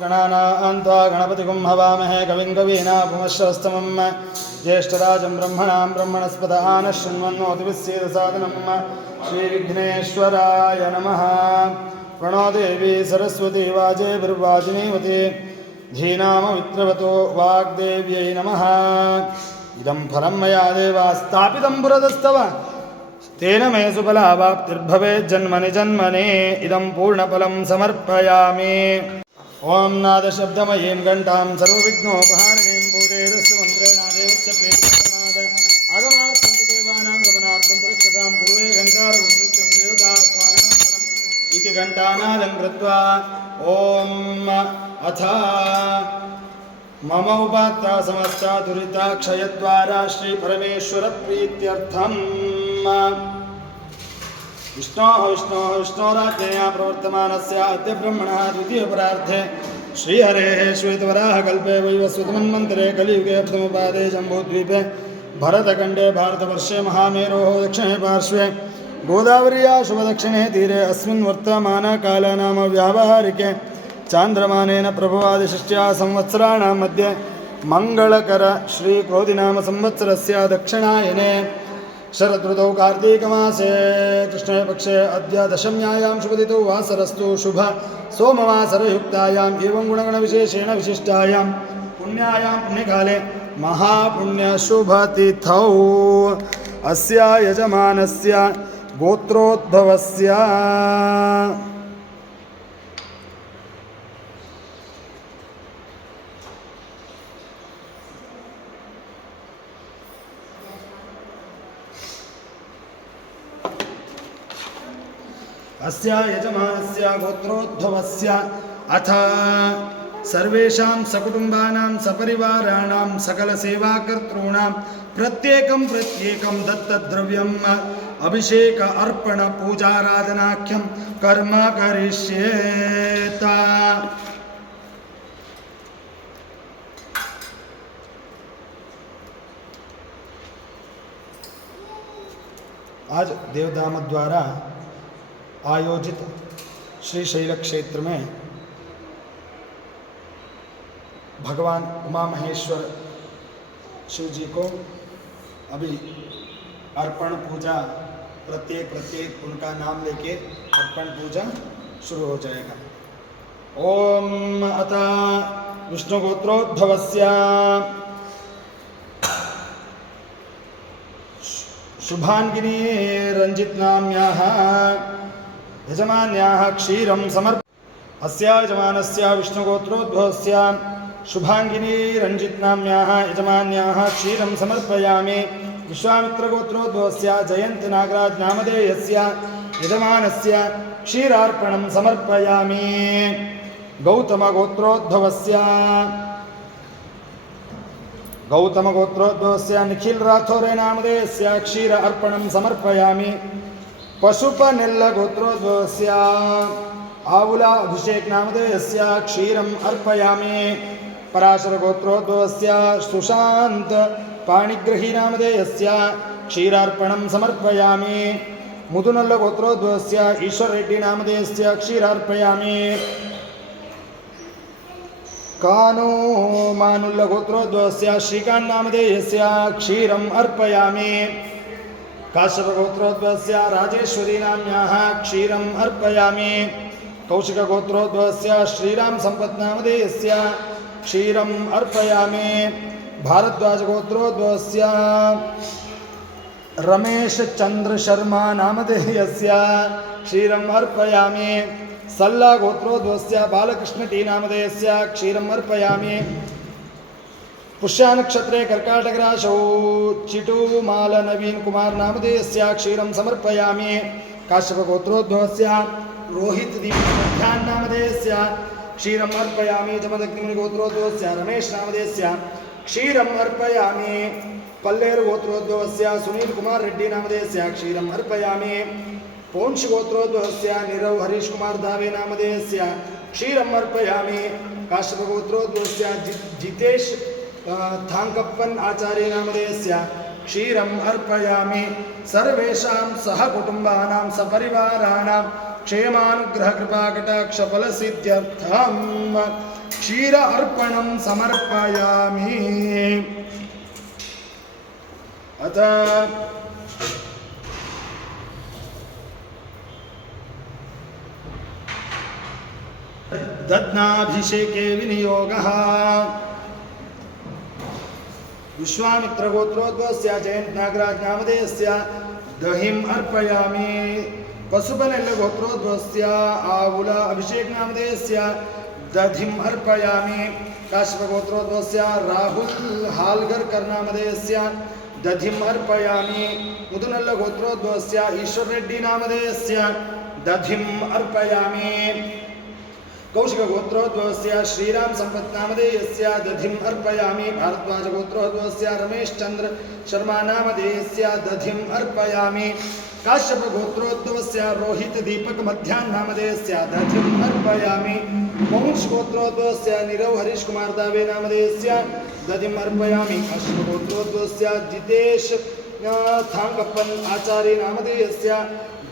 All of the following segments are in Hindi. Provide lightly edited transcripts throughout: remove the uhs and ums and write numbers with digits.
गणानान्त्वा गणपतिगुं हवामहे कविं कवीनापुमश्रवस्तमं ज्येष्ठराजं ब्रह्मणां ब्रह्मणस्पत आनः शृण्वन्नोतिभिस्सेदसादनं श्रीविघ्नेश्वराय नमः। प्रणो देवी सरस्वती वाजेभिर्वाजिनीवती धीनामवित्रवतो वाग्देव्यै नमः। इदं फलं मया देवा स्थापितं पुरतस्तव तेन मे सुफलावाप्तिर्भवेज्जन्मनि जन्मने इदं पूर्णफलं समर्पयामि। ओं नादशब्दमयीं घण्टां सर्वविघ्नोपहारिणीं पूजयेदस्तु मन्त्रेण देवस्य प्रीतिकरणात् आगमनार्थं तु देवानां गमनार्थं तिष्ठतां पूर्वे घण्टारवं नित्यं देवताह्वानानन्तरम् इति घण्टानादं कृत्वा ॐ अथ मम उपात्ता समस्ता दुरिताक्षयद्वारा श्रीपरमेश्वरप्रीत्यर्थम् विष्णोराज्ञया प्रवर्तमानस्य अद्य ब्रह्मणः द्वितीयपरार्थे श्रीहरेः श्वेतवराहकल्पे वैवस्वतमन्वन्तरे कलियुगे प्रथमपादे जम्बूद्वीपे भरतखण्डे भारतवर्षे महामेरोः दक्षिणे पार्श्वे गोदावर्या शुभदक्षिणे तीरे अस्मिन् वर्तमानकाले नाम व्यावहारिके चान्द्रमानेन प्रभवादिषष्ट्या संवत्सराणां मध्ये मङ्गलकर श्रीक्रोधिनाम संवत्सरस्य दक्षिणायने शरदृतौ कार्तीकमासे कृष्णे पक्षे अद्य दशम्यायां शुभतिथौ वासरस्तु शुभ सोमवासरयुक्तायाम् एवं गुणगणविशेषेण विशिष्टायां पुण्यायां पुण्यकाले महापुण्यशुभतिथौ अस्य यजमानस्य गोत्रोद्भवस्य अस्य यजमानस्य गोत्रोद्भवस्य अथ सर्वेषां सकुटुम्बानां सपरिवाराणां सकलसेवाकर्तॄणां प्रत्येकं दत्तद्रव्यम् अभिषेक अर्पण पूजाराधनाख्यं कर्म करिष्येत। आज देवधाम द्वारा आयोजित श्री शैल क्षेत्र में भगवान उमा महेश्वर शिव जी को अभी अर्पण पूजा प्रत्येक उनका नाम लेके अर्पण पूजा शुरू हो जाएगा। ओम अतः विष्णुगोत्रोद्भवस्य शुभांगिनी रंजित नाम्याः यजमान्याः क्षीरं अस्य यजमानस्य विष्णुगोत्रोद्भवस्य शुभांगिनी रंजित नाम्याः यजमान्याः क्षीरं समर्पयामि। विश्वामित्रगोत्रोद्भवस्य जयंत नागराज नामधेयस्य यजमानस्य क्षीरार्पणं समर्पयामि। गौतमगोत्रोद्भवस्य निखिल राठौरे नामधेयस्य क्षीर अर्पणं समर्पयामि। पशुपनिल्लगोत्रोद्भवस्य आहुला अभिषेक नामधेयस्य क्षीरम् अर्पयामि। पराशरगोत्रोद्भवस्य सुशांत पाणिग्रही नामधेयस्य क्षीरार्पणं समर्पयामि। मुदुनल्लगोत्रोद्भवस्य ईश्वर रेड्डी नामधेयस्य क्षीरार्पयामि। कानूमानुल्लगोत्रोद्भवस्य श्रीकांत नामधेयस्य क्षीरम् अर्पयामि। काश्यपगोत्रोद्भवस्य राजेश्वरी नाम्याः क्षीरम् अर्पयामि। कौशिकगोत्रोद्भवस्य श्रीराम संपत् नामधेयस्य क्षीरम् अर्पयामि। भारद्वाजगोत्रोद्भवस्य रमेश चंद्र शर्मा नामधेयस्य क्षीरम् अर्पयामि। सल्ला गोत्रोद्भवस्य बालकृष्ण टी नामधेयस्य क्षीरम् अर्पयामि। पुष्या नक्षत्रे कर्काटक राशौ चिटुमाल नवीन कुमार नामधेयस्य क्षीरं समर्पयामि। काश्यप गोत्रोद्भवस्य रोहित दीपमध्याह्न नामधेयस्य क्षीरम् अर्पयामि। जमदग्नि गोत्रोद्भवस्य रमेश नामधेयस्य क्षीरम् अर्पयामि। पल्लेरु गोत्रोद्भवस्य सुनील कुमार रेड्डी नामधेयस्य क्षीरम् अर्पयामि। पौंश गोत्रोद्भवस्य निरव हरीश कुमार दावे नामधेयस्य क्षीरम् अर्पयामि। काश्यप गोत्रोद्भवस्य जितेश थांकप्पन आचार्य नामधेयस्य क्षीरम् अर्पयामि। सर्वेषां सहकुटुम्बानां सपरिवाराणां क्षेमानुग्रह कृपाकटाक्ष फलसिद्ध्यर्थं क्षीर अर्पणं समर्पयामि। अथ दध्नाभिषेके विनियोगः। विश्वामित्र गोत्रोद्भवस्य जयंत नागराज नामधेयस्य दहिम् अर्पयामि। पशुपनेल्ल गोत्रोद्भवस्य आहुल अभिषेक नामधेयस्य दधिम् अर्पयामि। काश्यप गोत्रोद्भवस्य राहुल हालगर्कर नामधेयस्य दधिम् अर्पयामि। मुदुनल्ल गोत्रोद्भवस्य ईश्वर रेड्डी नामधेयस्य दधिम् अर्पयामि। कौशिक गोत्रोद्भवस्य श्रीराम संपत् नामधेयस्य दधिम् अर्पयामि। भारद्वाज गोत्रोद्भवस्य रमेश चंद्र शर्मा नामधेयस्य दधिम् अर्पयामि। काश्यप गोत्रोद्भवस्य रोहित दीपक मध्याह्न नामधेयस्य दधिम् अर्पयामि। पौंश गोत्रोद्भवस्य निरव हरीश कुमार दावे नामधेयस्य दधिम् अर्पयामि। काश्यप गोत्रोद्भवस्य जितेश थांगप्पन आचार्य नामधेयस्य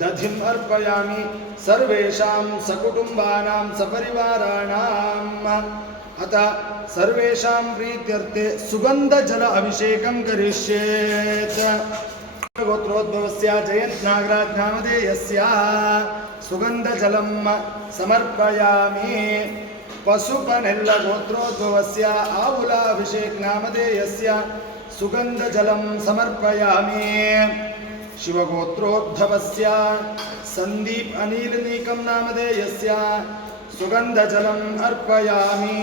दधिम् अर्पयामि। सर्वेषां सकुटुम्बानां सपरिवाराणाम् अथ सर्वेषां प्रीत्यर्थे सुगंध जल अभिषेकं करिष्येत्। गोत्रोद्भवस्य जयंत नागराज नामधेयस्य सुगंध जलं समर्पयामि। पशुपनेल्ल गोत्रोद्भवस्य आहुल अभिषेक नामधेयस्य सुगंध जलं समर्पयामि। शिवगोत्रोद्भवस्य संदीप अनिल नीकम नामधेयस्य सुगंधजलम् अर्पयामि।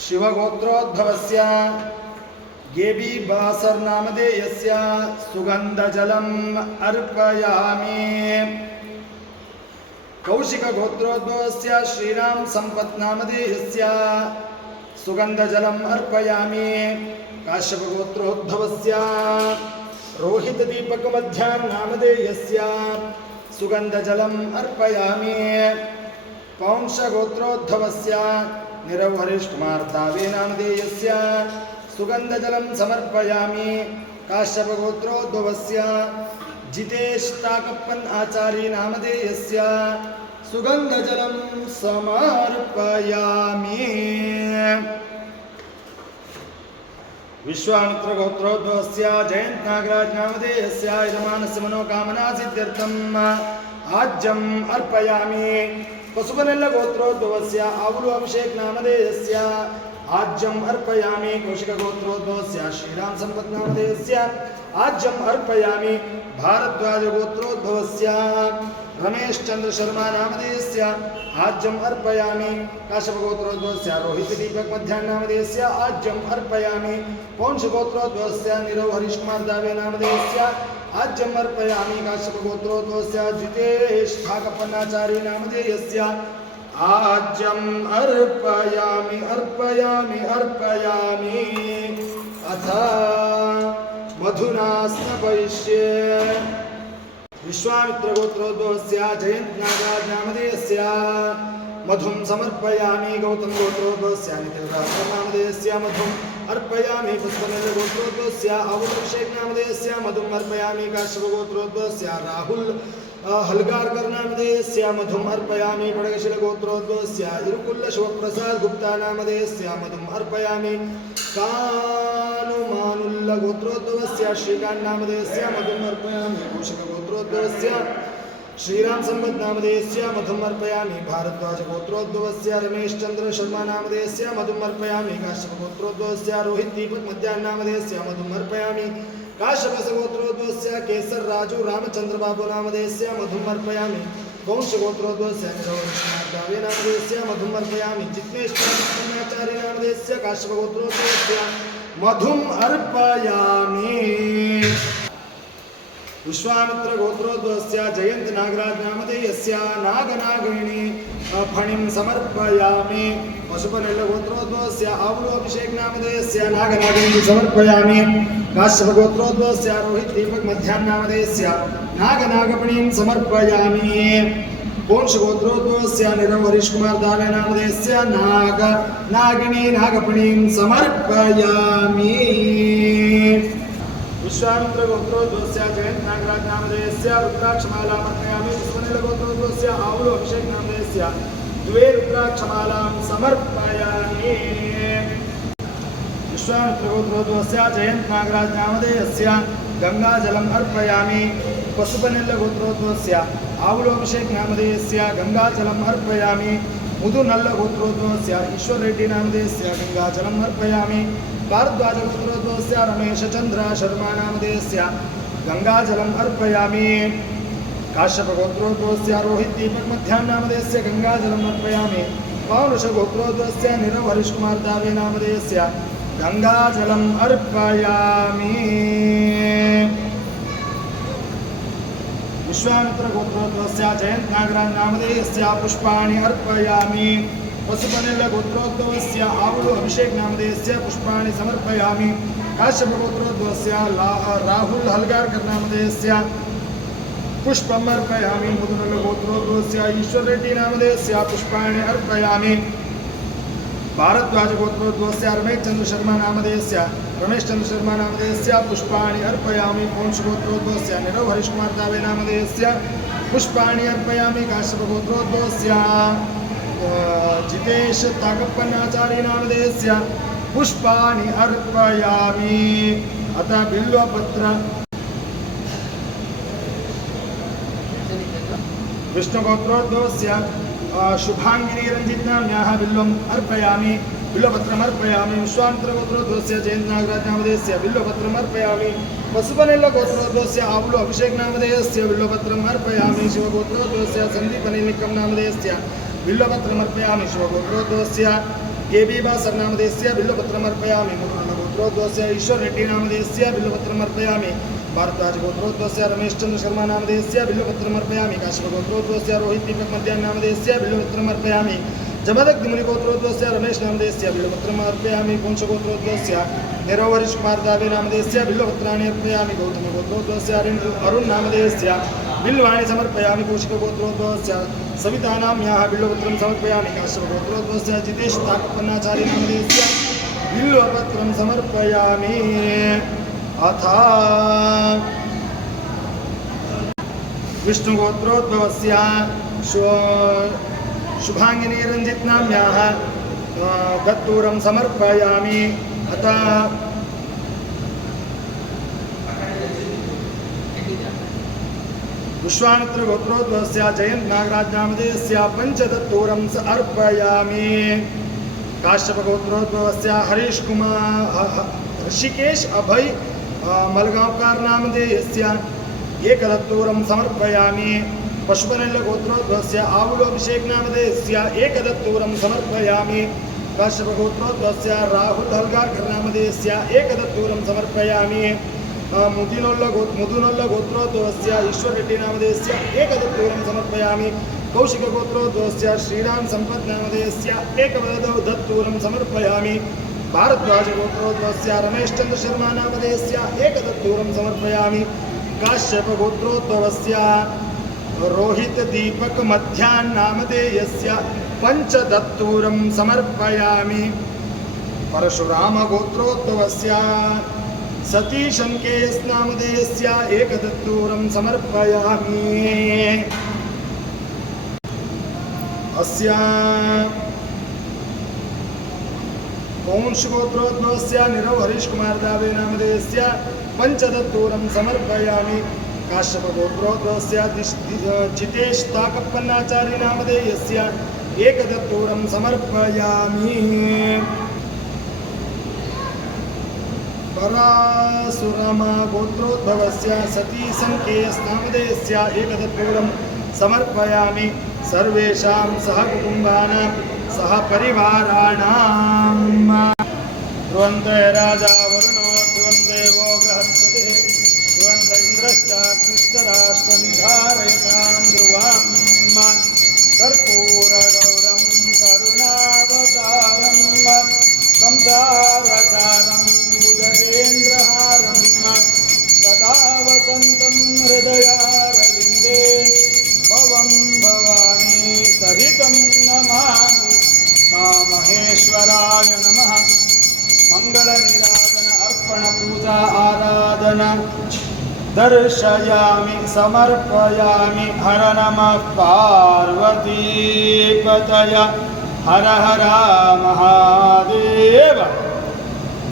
शिवगोत्रोद्भवस्य गेबी बासर नामधेयस्य सुगंधजलम् अर्पयामि। कौशिक गोत्रोद्भवस्य श्रीराम संपत् नामधेयस्य सुगंधजलम् अर्पयामि। काश्यप गोत्रोद्भवस्य रोहित दीपक मध्याह्न नामधेयस्य सुगंधजलम् अर्पयामि। पौंश गोत्रोद्भवस्य निरव हरीश कुमार दावे नामधेयस्य सुगंधजलं समर्पयामि। काश्यप गोत्रोद्भवस्य जितेश ताकप्पन आचार्य नामधेयस्य सुगंधजलं समर्पयामि। विश्वामित्र गोत्रोद्भवस्य जयंत नागराज नामधेयस्य यजमानस्य मनोकामना सिद्ध्यर्थम् आज्यम् अर्पयामि। पशुपनेल्ल गोत्रोद्भवस्य आहुल अभिषेक नामधेयस्य आज्यम् अर्पयामि। कौशिक गोत्रोद्भवस्य श्रीराम संपत् नामधेयस्य आज्यम् अर्पयामि। भारद्वाज गोत्रोद्भवस्य रमेश चंद्र शर्मा नामधेयस्य आज्यम् अर्पयामि। काश्यप गोत्रोद्भवस्य रोहित दीपक मध्याह्न नामधेयस्य आज्यम् अर्पयामि। पौंश गोत्रोद्भवस्य निरव हरीश कुमार दावे नामधेयस्य आज्यम् अर्पयामि। काश्यप गोत्रोद्भवस्य जितेश ठाकप्पनाचार्य नामधेयस्य आज्यम् अर्पयामि अर्पयामि अर्पयामि। अथ मधुना स्नपयिष्ये। विश्वामित्र गोत्रोद्भवस्य जयंत नागराज नामधेयस्य मधुं समर्पयामि। गौतम गोत्रोद्भवस्य निखिल राष्ट्र नामधेयस्य मधुम् अर्पयामि। पुष्पनेल्ल गोत्रोद्भवस्य आहुल अभिषेक नामधेयस्य मधुम् अर्पयामि। काश्यप गोत्रोद्भवस्य राहुल हलगारकर नामधेयस्य मधुम् अर्पयामि। पडगशिल गोत्रोद्भवस्य इरुकुल्ल शिवप्रसाद गुप्ता नामधेयस्य मधुम् अर्पयामि। कानुमानुल्ल गोत्रोद्भवस्य श्रीकांत नामधेयस्य मधुम् अर्पयामि। कौशिक गोत्रोद्भवस्य श्रीराम संपत् नामधेयस्य मधुम् अर्पयामि। भारद्वाज गोत्रोद्भवस्य रमेश चंद्र शर्मा नामधेयस्य मधुम् अर्पयामि। काश्यप गोत्रोद्भवस्य रोहित दीपक मध्याह्न नामधेयस्य मधुम् अर्पयामि। काश्यप गोत्रोद्भवस्य केसर राजू रामचंद्र बाबू नामधेयस्य मधुम् अर्पयामि। वंश गोत्रोद्भवस्य निरव हरीश कुमार दावे नामधेयस्य मधुम् अर्पयामि। जिग्नेश कप्पन्नाचार्य नामधेयस्य काश्यपगोत्रोद्भवस्य मधुम् अर्पयामि। विश्वामित्र गोत्रोद्भवस्य जयंत नागराज नामधेयस्य नागनागिनी फणिं समर्पयामि। पशुपतिल गोत्रोद्भवस्य आवुलो अभिषेक नामधेयस्य नागनागिनी समर्पयामि। काश्यप गोत्रोद्भवस्य रोहित दीपक मध्याह्न नामधेयस्य नागनागफणिं समर्पयामि। वंश गोत्रोद्भवस्य नीरव हरीश कुमार दावे नामधेयस्य नागिनी नागफणिं समर्पयामि। विश्वामित्र गोत्रोद्भवस्य जयंत नागराज नामधेयस्य रुद्राक्षमालां अर्पयामि। पुष्पनिल गोत्रोद्भवस्य आवुलो अभिषेक नामधेयस्य द्वे रुद्राक्षमालां समर्पयामि। विश्वामित्र गोत्रोद्भवस्य जयंत नागराज नामधेयस्य गंगाजलम् अर्पयामि। पशुपनिल गोत्रोद्भवस्य आवुलो अभिषेक नामधेयस्य गंगाजलम् अर्पयामि। मुदुनल्ल गोत्रोद्भवस्य ईश्वर रेड्डी नामधेयस्य गंगाजलम् अर्पयामि। भारद्वाज गोत्रोद्भवस्य रमेशचंद्र शर्मा नामधेयस्य गंगाजलम् अर्पयामि। काश्यप गोत्रोद्भवस्य रोहित दीपक मध्याह्न नामधेयस्य गंगाजलम् अर्पयामि। पौरुष गोत्रोद्भवस्य नीरव हरीश कुमार दावे नामधेयस्य गंगाजलम् अर्पयामि। विश्वामित्र गोत्रोद्भवस्य जयंत नागराज नामधेयस्य पुष्पाणि अर्पयामि। पशुपनिल गोत्रोद्भवस्य आवुलो अभिषेक नामधेयस्य पुष्पाणि समर्पयामि। काश्यप गोत्रोद्भवस्य राहुल हलगारकर नामधेयस्य पुष्पम् अर्पयामि। मुदुनल गोत्रोद्भवस्य ईश्वर रेड्डी नामधेयस्य पुष्पाणि अर्पयामि। भारद्वाज गोत्रोद्भवस्य रमेश चंद्र शर्मा नामधेयस्य पुष्पाणि अर्पयामि। वंश गोत्रोद्भवस्य नीरव हरीश कुमार दावे नामधेयस्य पुष्पाणि अर्पयामि। काश्यप गोत्रोद्भवस्य जितेश ताकप्पन्नाचार्य नामधेयस्य पुष्पाणि अर्पयामि। अतः बिल्वपत्र विष्णुगोत्रोद्भवस्य शुभांगिनी रंजित नाम्याः बिल्वम् अर्पयामि। बिल्वपत्रम् अर्पयामि। विश्वामित्र गोत्रोद्भवस्य जयंत नागराज नामधेयस्य बिल्वपत्रम् अर्पयामि। पशुपनिल गोत्रोद्भवस्य आवुलो अभिषेक नामधेयस्य बिल्वपत्रम् अर्पयामि। शिवगोत्रोद्भवस्य संदीपनिलिकं नामधेयस्य बिल्वपत्रम् अर्पयामि। शिवगोत्रोद्भवस्य केबी बासर नामधेयस्य बिल्वपत्रम् अर्पयामि। मुदुनल गोत्रोद्भवस्य ईश्वर रेड्डी नामधेयस्य बिल्वपत्रम् अर्पयामि। भारद्वाज गोत्रोद्भवस्य रमेश चंद्र शर्मा नामधेयस्य बिल्वपत्रम् अर्पयामि। काश्यप गोत्रोद्भवस्य रोहित दीपक मध्याह्न नामधेयस्य बिल्वपत्रम् अर्पयामि। जमदग्निमुनि गोत्रोद्भवस्य रमेश नामधेयस्य बिल्वपत्रम् अर्पयामि। पुंस गोत्रोद्भवस्य नीरव हरीश कुमार दावे नामधेयस्य बिल्वपत्राणि अर्पयामि। गौतम गोत्रोद्भवस्य अरुण नामधेयस्य बिल्वाणि समर्पयामि। कौशिक गोत्रोद्भवस्य सविता नाम्याः बिल्वपत्रं समर्पयामि। काश्यप गोत्रोद्भवस्य जितेश ताकप्पन्नाचार्य नामधेयस्य बिल्वपत्रं समर्पयामि। अथ विष्णुगोत्रोद्भवस्य शुभांगिनी रंजित नाम्याः दत्तूरं समर्पयामि। अतः विश्वामित्र गोत्रोद्भवस्य जयंत नागराज नामधेयस्य पंचदत्तूरं अर्पयामि। काश्यप गोत्रोद्भवस्य हरीश कुमार ऋषिकेश अभय मलगांवकार नामधेयस्य एकदत्तूरं समर्पयामि। पशुपनिल गोत्रोद्भवस्य आवुलो अभिषेक नामधेयस्य एकदत्तूरं समर्पयामि। काश्यप गोत्रोद्भवस्य राहुल हलगारकर नामधेयस्य एकदत्तूरं समर्पयामि। मुदुनल्ल गोत्रोद्भवस्य ईश्वर रेड्डी नामधेयस्य एकदत्तूरं समर्पयामि। कौशिक गोत्रोद्भवस्य श्रीराम संपत् नामधेयस्य एकदत्तूरं समर्पयामि। भारद्वाज गोत्रोद्भवस्य रमेश चंद्र शर्मा नामधेयस्य एकदत्तूरं समर्पयामि। काश्यप गोत्रोद्भवस्य रोहित दीपक मध्याह्न नामधेयस्य पंचदत्तूरं समर्पयामि। परशुराम गोत्रोद्भवस्य सतीश अंकेयस नामधेयस्य एकदत्तूरं समर्पयामि। अस्य वंश गोत्रोद्भवस्य नीरव हरीश कुमार दावे नामधेयस्य पंचदत्तूरं समर्पयामि। काश्यप गोत्रोद्भवस्य जितेश ताकप्पन्नाचार्य नामधेयस्य एकदत्तूरं समर्पयामि। पराशुराम गोत्रोद्भवस्य सतीश अंकेयस नामधेयस्य एकदत्तूरं समर्पयामि। सर्वेषां सहकुटुम्बानां सह परिवाराणाम् ध्रुवन्ते राजा वरुणो ध्रुवन्देवो बृहस्पतिः ध्रुवन्त इन्द्रश्चाग्निश्च राष्ट्रनिधारयतां ध्रुवम् कर्पूरगौरं करुणावतारं संसारसारं बुधगेन्द्रहारं सदा वसन्तं हृदयारविन्दे भवं भवानी सहितं नमामि मा महेश्वराय नमः मंगलनीराजन अर्पण पूजा आराधना दर्शयामि समर्पयामि हर नमः पार्वतीपतय हर हर महादेव।